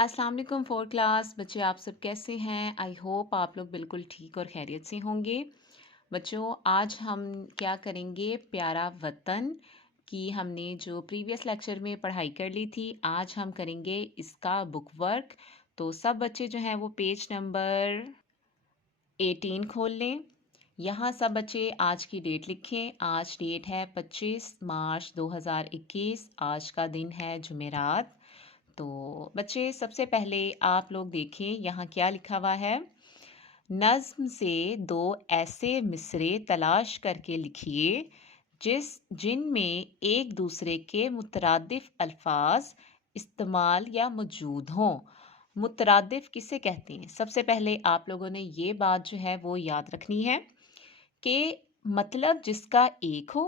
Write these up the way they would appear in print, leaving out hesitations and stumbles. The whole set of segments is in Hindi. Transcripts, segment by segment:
अस्सलाम वालेकुम फोर क्लास बच्चे, आप सब कैसे हैं? आई होप आप लोग बिल्कुल ठीक और खैरियत से होंगे। बच्चों, आज हम क्या करेंगे, प्यारा वतन की हमने जो प्रीवियस लेक्चर में पढ़ाई कर ली थी, आज हम करेंगे इसका बुक वर्क। तो सब बच्चे जो हैं वो पेज नंबर 18 खोल लें। यहाँ सब बच्चे आज की डेट लिखें। आज डेट है 25 मार्च 2021। आज का दिन है जुमेरात। तो बच्चे, सबसे पहले आप लोग देखें यहाँ क्या लिखा हुआ है। नज्म से दो ऐसे मिसरे तलाश करके लिखिए जिनमें एक दूसरे के मुतरादिफ अल्फाज इस्तेमाल या मौजूद हों। मुतरादिफ किसे कहते हैं? सबसे पहले आप लोगों ने ये बात जो है वो याद रखनी है कि मतलब जिसका एक हो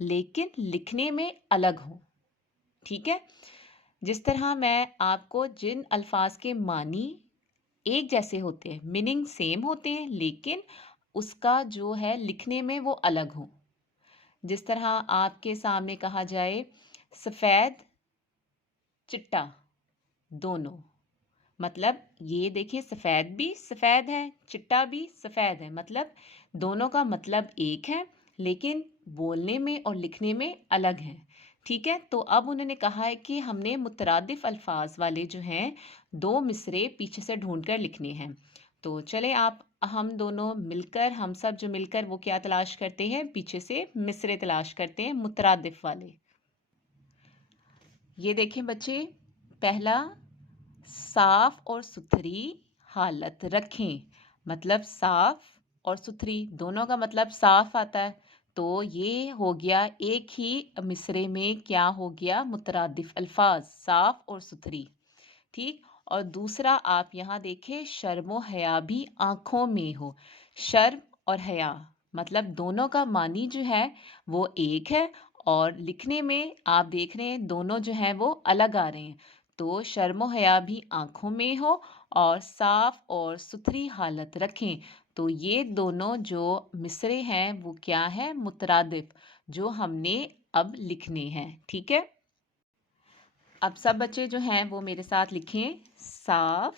लेकिन लिखने में अलग हो। ठीक है, जिस तरह मैं आपको जिन अल्फाज के मानी एक जैसे होते हैं, मीनिंग सेम होते हैं, लेकिन उसका जो है लिखने में वो अलग हो। जिस तरह आपके सामने कहा जाए सफ़ेद चिट्टा दोनों, मतलब ये देखिए सफ़ेद भी सफ़ेद है, चिट्टा भी सफ़ेद है, मतलब दोनों का मतलब एक है लेकिन बोलने में और लिखने में अलग है। ठीक है, तो अब उन्होंने कहा है कि हमने मुतरादिफ अल्फाज वाले जो हैं दो मिसरे पीछे से ढूंढ कर लिखने हैं। तो चले आप हम दोनों मिलकर, हम सब जो मिलकर वो क्या तलाश करते हैं, पीछे से मिसरे तलाश करते हैं मुतरादिफ वाले। ये देखें बच्चे, पहला, साफ और सुथरी हालत रखें। मतलब साफ और सुथरी दोनों का मतलब साफ आता है, तो ये हो गया एक ही मिसरे में क्या हो गया, मुतरादिफ अल्फाज, साफ और सुथरी। ठीक। और दूसरा आप यहाँ देखें, शर्म हया भी आंखों में हो। शर्म और हया मतलब दोनों का मानी जो है वो एक है, और लिखने में आप देख रहे हैं दोनों जो हैं वो अलग आ रहे हैं। तो शर्म हया भी आंखों में हो और साफ और सुथरी हालत रखें। तो ये दोनों जो मिसरे हैं वो क्या है, मुतरादिफ, जो हमने अब लिखने हैं। ठीक है, अब सब बच्चे जो हैं वो मेरे साथ लिखें, साफ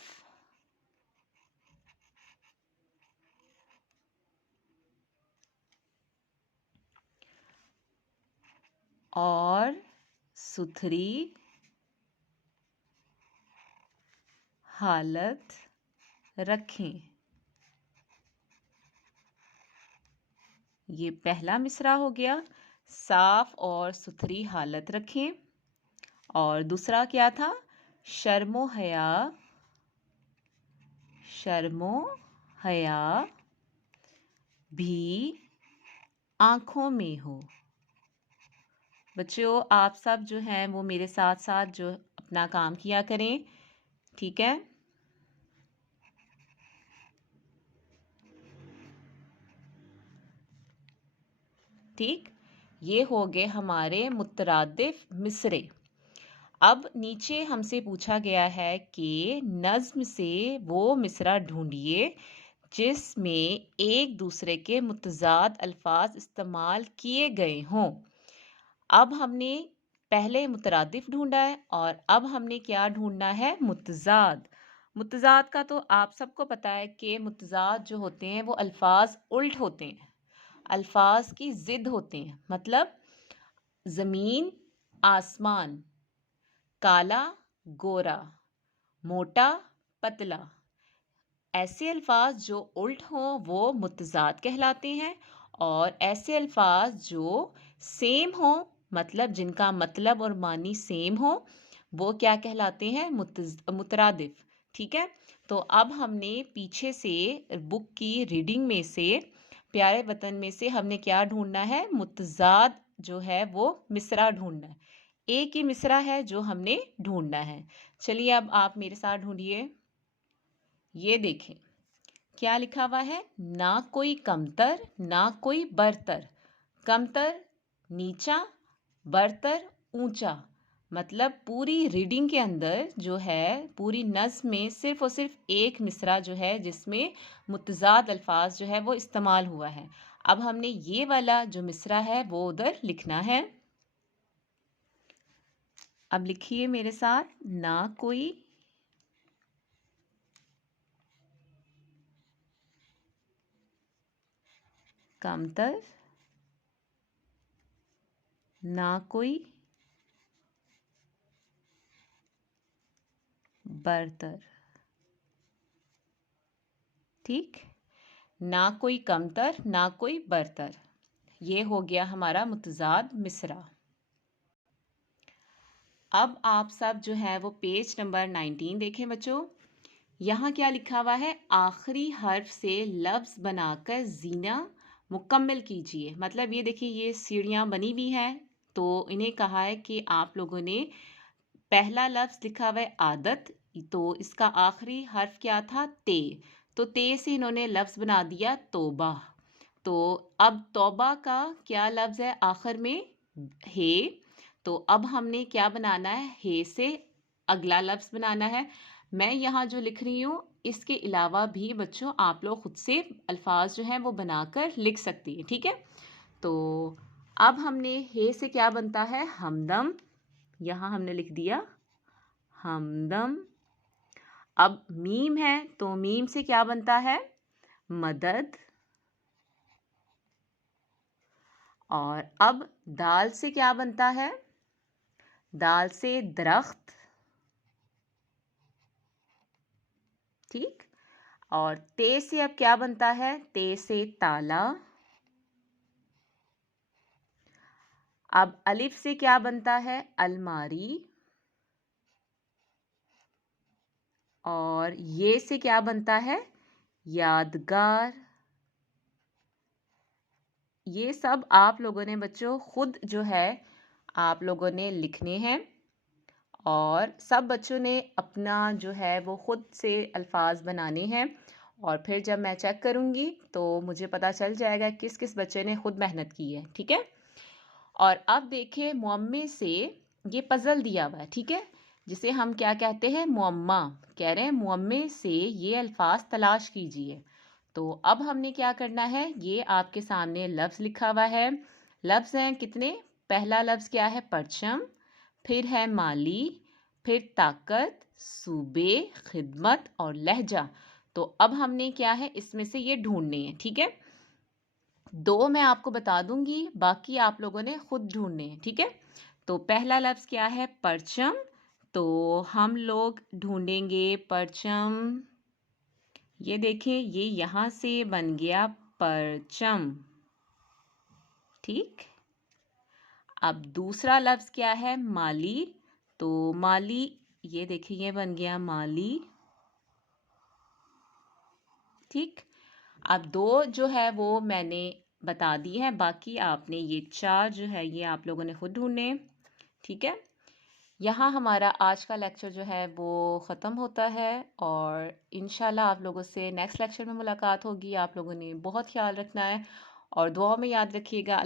और सुथरी हालत रखें। ये पहला मिसरा हो गया, साफ और सुथरी हालत रखें। और दूसरा क्या था, शर्मो हया, शर्मो हया भी आंखों में हो। बच्चों, आप सब जो हैं वो मेरे साथ साथ जो अपना काम किया करें। ठीक है, ठीक, ये हो गए हमारे मुतरादिफ मिसरे। अब नीचे हमसे पूछा गया है कि नज्म से वो मिसरा ढूंढिए जिसमें एक दूसरे के मुतजाद अल्फाज इस्तेमाल किए गए हों। अब हमने पहले मुतरादिफ ढूंढा है और अब हमने क्या ढूंढना है, मुतजाद। मुतजाद का तो आप सबको पता है कि मुतजाद जो होते हैं वो अल्फाज उल्ट होते हैं, अल्फाज की जिद होते हैं। मतलब ज़मीन आसमान, काला गोरा, मोटा पतला, ऐसे अल्फाज जो उल्ट हों वो मुतजाद कहलाते हैं। और ऐसे अल्फाज जो सेम हों, मतलब जिनका मतलब और मानी सेम हो, वो क्या कहलाते हैं, मुतरादिफ। ठीक है, तो अब हमने पीछे से बुक की रीडिंग में से, प्यारे वतन में से हमने क्या ढूंढना है, मुतजाद जो है वो मिसरा ढूंढना है। एक ही मिसरा है जो हमने ढूंढना है। चलिए अब आप मेरे साथ ढूंढिए। ये देखें क्या लिखा हुआ है, ना कोई कमतर ना कोई बरतर। कमतर नीचा, बरतर ऊंचा। मतलब पूरी रीडिंग के अंदर जो है, पूरी नज़्म में सिर्फ और सिर्फ एक मिसरा जो है जिसमें मुतजाद अल्फाज जो है वो इस्तेमाल हुआ है। अब हमने ये वाला जो मिसरा है वो उधर लिखना है। अब लिखिए मेरे साथ, ना कोई कमतर, ना कोई बरतर। ठीक, ना कोई कमतर ना कोई बरतर, ये हो गया हमारा मुतज़ाद मिसरा। अब आप सब जो है वो पेज नंबर 19 देखें बच्चों। यहाँ क्या लिखा हुआ है, आखिरी हर्फ से लफ्ज़ बनाकर जीना मुकम्मल कीजिए। मतलब ये देखिए, ये सीढ़ियाँ बनी हुई हैं, तो इन्हें कहा है कि आप लोगों ने पहला लफ्ज़ लिखा हुआ है आदत, तो इसका आखिरी हर्फ क्या था, ते। तो ते से इन्होंने लफ्ज़ बना दिया तौबा। तो अब तौबा का क्या लफ्ज़ है आखिर में, हे। तो अब हमने क्या बनाना है, हे से अगला लफ्ज़ बनाना है। मैं यहाँ जो लिख रही हूँ, इसके अलावा भी बच्चों आप लोग खुद से अल्फाज जो हैं वो बनाकर लिख सकती हैं। ठीक है, तो अब हमने हे से क्या बनता है, हमदम। यहाँ हमने लिख दिया हमदम। अब मीम है, तो मीम से क्या बनता है, मदद। और अब दाल से क्या बनता है, दाल से दरख्त। ठीक, और ते से अब क्या बनता है, ते से ताला। अब अलिफ से क्या बनता है, अलमारी। और ये से क्या बनता है, यादगार। ये सब आप लोगों ने बच्चों खुद जो है आप लोगों ने लिखने हैं, और सब बच्चों ने अपना जो है वो खुद से अल्फाज बनाने हैं। और फिर जब मैं चेक करूँगी तो मुझे पता चल जाएगा किस किस बच्चे ने खुद मेहनत की है। ठीक है, और अब देखिए मुअम्मे से ये पज़ल दिया हुआ है। ठीक है, जिसे हम क्या कहते हैं, मुअम्मा। कह रहे हैं मुअम्मे से ये अल्फाज तलाश कीजिए। तो अब हमने क्या करना है, ये आपके सामने लफ्ज़ लिखा हुआ है। लफ्ज़ हैं कितने, पहला लफ्ज़ क्या है, परचम। फिर है माली, फिर ताकत, सूबे, खिदमत और लहजा। तो अब हमने क्या है, इसमें से ये ढूंढने हैं। ठीक है, दो मैं आपको बता दूंगी, बाकी आप लोगों ने खुद ढूंढने हैं। ठीक है, तो पहला लफ्ज़ क्या है, परचम। तो हम लोग ढूंढेंगे परचम। ये देखें, ये यहाँ से बन गया परचम। ठीक, अब दूसरा लफ्ज़ क्या है, माली। तो माली, ये देखिए ये बन गया माली। ठीक, अब दो जो है वो मैंने बता दी है, बाकी आपने ये चार जो है ये आप लोगों ने खुद ढूंढने। ठीक है, यहाँ हमारा आज का लेक्चर जो है वो ख़त्म होता है, और इंशाल्लाह आप लोगों से नेक्स्ट लेक्चर में मुलाकात होगी। आप लोगों ने बहुत ख्याल रखना है और दुआ में याद रखिएगा।